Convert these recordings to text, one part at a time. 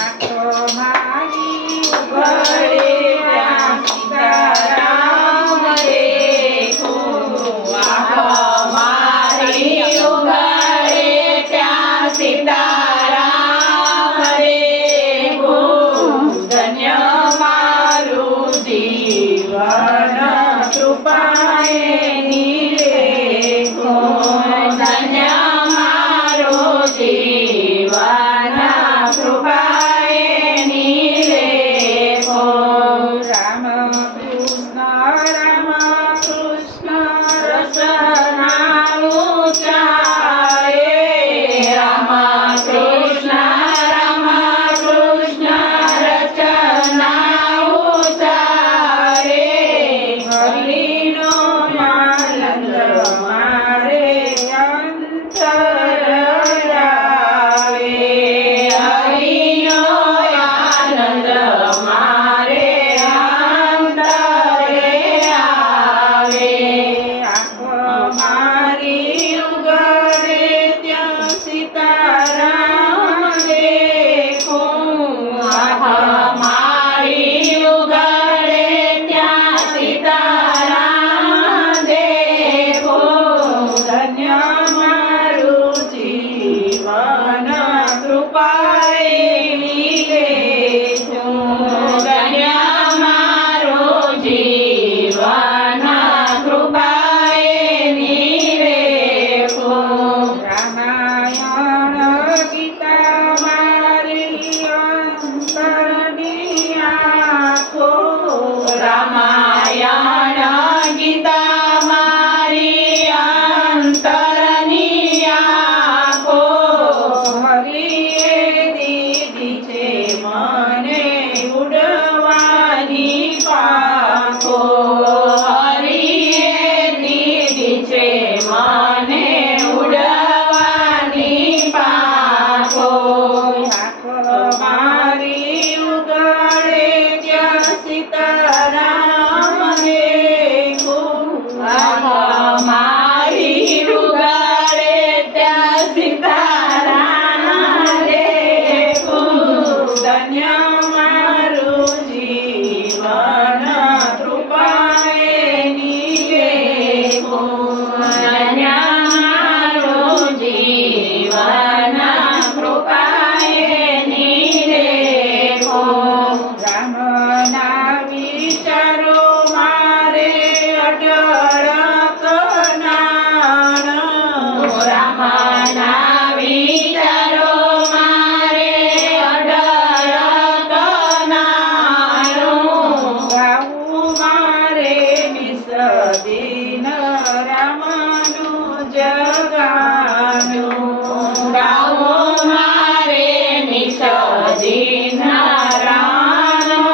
આંખો મારી ઉઘડે ત્યાં સીતારામ દેખું. આંખો મારી ઉઘડે ત્યાં સીતારામ દેખું. ધન્ય મારું જીવન કૃપાએ નિલેખું. ધન્ય મારું જીવન કૃપાએ નિલેખું. રામ કૃષ્ણ રસના ઉચારે રામ કૃષ્ણ રચના ઉચારે. હરિનો આનંદ મારે અંતર આવે. હરિનો આનંદ મારે અંતરે આવે. આંખો મારી ઉઘડે ત્યાં સીતારામ દેખું. આંખો મારી ઉઘડે ત્યાં સીતારામ દેખું. ધન્ય મારું જીવન કૃપાએ નિલેખું. ધન્ય મારું જીવન કૃપાએ નિલેખું. રામાયણ ગીતા મારી અંતરની આંખો. રામાયણ ગીતા મારી અંતરની આંખો. હરિએ દીધી છે મને ઉડવાની પાંખો. હરિએ દીધી છે મને ઉડવાની પાંખો. આંખો મારી ઉઘડે ત્યાં સીતારામ દેખું. આંખો મારી ઉઘડે ત્યાં સીતારામ દેખું. ધન્ય મારું જીવન કૃપાએ નિલેખું. ધન્ય મારું જીવન કૃપાએ નિલેખું. રામના વિચારો મારે અટળ કનાણ. રામના વિચારો મારે અડળ કનાણું. ગાવું મારે નિસદીન રામનું જગાનું. ગાવો મારે નિષદીન રામનો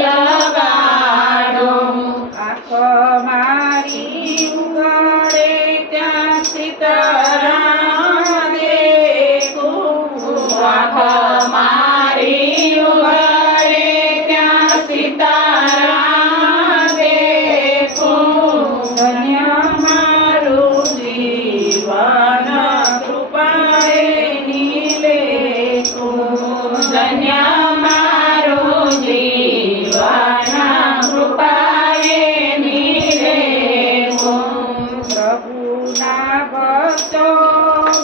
જગાડું. આંખો મારી ઉઘડે ત્યાં સીતારામ દેખું. આંખો મારી ઉઘડે ત્યાં સીતારામ દેખું. ધન્ય મારું જીવન કૃપાએ નિલેખું. ધન્ય મારું જીવન કૃપાએ નિલેખું. પ્રભુના ભક્તો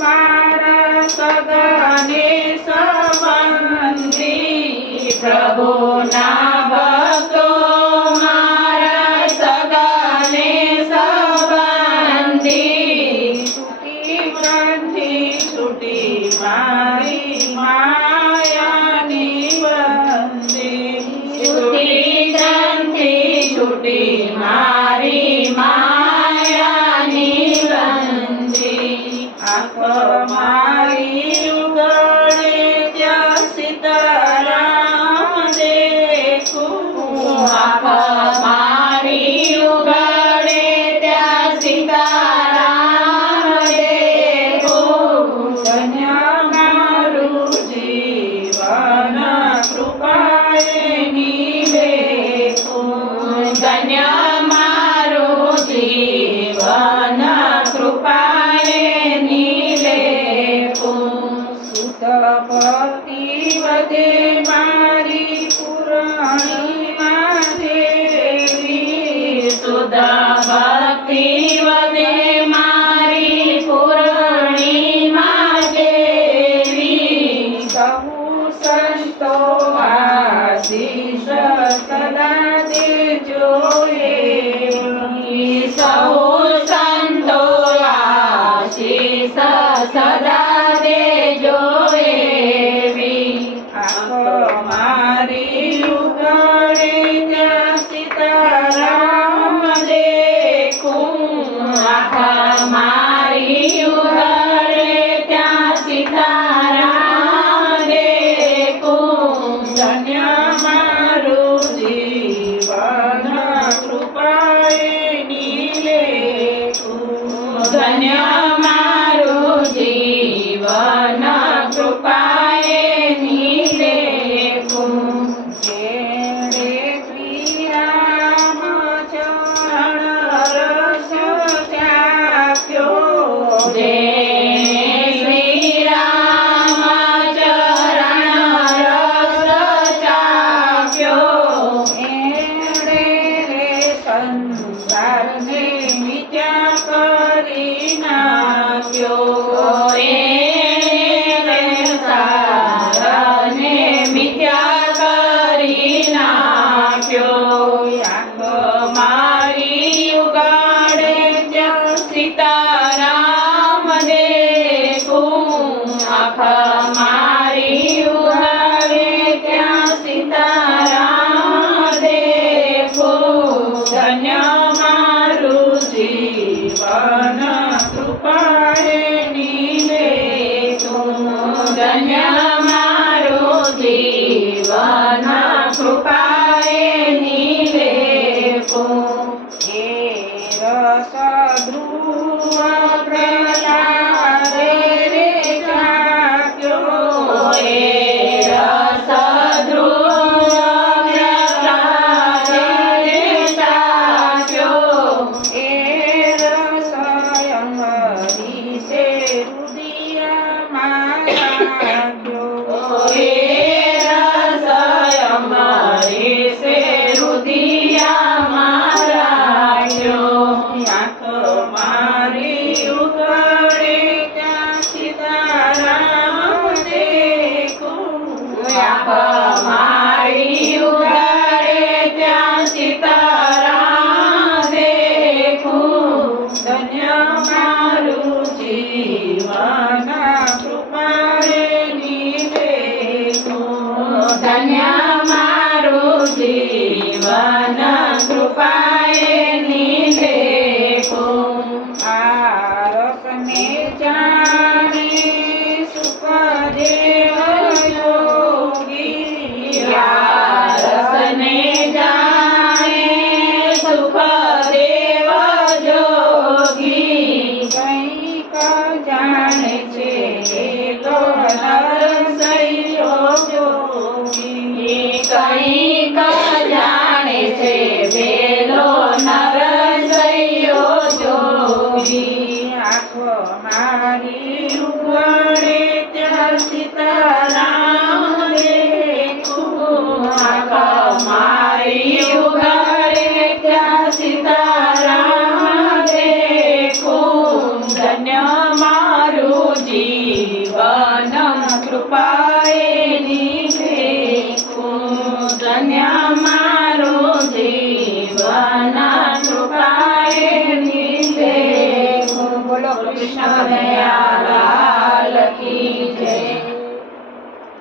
મારા સગાને સંબંધી. પ્રભુના ભક્તો મારા સગાને સંબંધી. છૂટી ગ્રંથિ છૂટી મારી માયાની બંદી. છૂટી ગ્રંથિ છૂટી મારી માયાની બંદી. આંખો મારી ઉઘડે ત્યાં સીતારામ દેખું. આંખો મારી ઉઘડે ત્યાં સીતારામ દેખું. ધન્ય મારું જીવન કૃપાએ નિલેખું. ધન્ય મારું જીવન કૃપાએ નિલેખું. સુત ભક્તિ વધે સંતો આશીષ સદા દેજો એવી. સૌ સંતો આશીષ સદા દેજો એવી. આંખો મારી ઉઘાડે ત્યાં સીતારામ દેખું. આંખ મારી ઉઘાડે ત્યાં સીતારામ દેખું. ધન્ય મારું જીવન કૃપાએ નિલેખું. ધન્ય મારું જીવન કૃપાએ નિલેખું. જેણે શ્રી રામ ચરણ રસ ચાખ્યો. જેણે શ્રી રામ ચરણ રસ ચાખ્યો. એણે રે સંસારને મિથ્યા કરી નાખ્યો. એણે સંસારને મિથ્યા કરી નાખ્યો. આંખ મારી ઉગાડે ત્યાં સીતારામ દેખું. આંખ મારી ઉઘાડે ત્યાં સીતારામ દેખું. ધન્ય મારું જીવન કૃપાએ નિલેખું. ધન્ય મારું જીવન કૃપાએ નિલેખું. એ રસ ધ્રુવ પ્રહલાદે રે ચાખ્યો. એ રસ ધ્રુવ પ્રહલાદે ચાખ્યો. એ રસ અમરીશે રુદિયામાં રાખ્યો. એ રસ અમરીશે રુદિયામાં રાખ્યો. આંખ મારી ઉઘાડે ત્યાં સીતારામ દેખું. આંખ મારી ઉઘાડે ત્યાં સીતારામ દેખું. ધન્ય મારું જીવન કૃપાએ નિલેખું. ધન્ય મારું જીવન કૃપાએ નિલેખું. આ રસને જાણે સુખદેવ યોગી. આ રસને જાણે સુખદેવ જોગી. કંઈક જાણે છે લો નરસૈયો જોગી. કંઈક જાણે છે વેલો નરસૈયો જોગી. આંખો મારી ઉઘાડે ત્યાં સીતારામ દેખું. આંખ મારી ઉઘાડે ત્યાં સીતારામ દેખું. ધન્ય મારું જીવન કૃપાએ નિલેખું. ધન્ય મારું જીવન કૃપાએ નિલેખું. બોલો કૃષ્ણ દયાલાલ કી જય.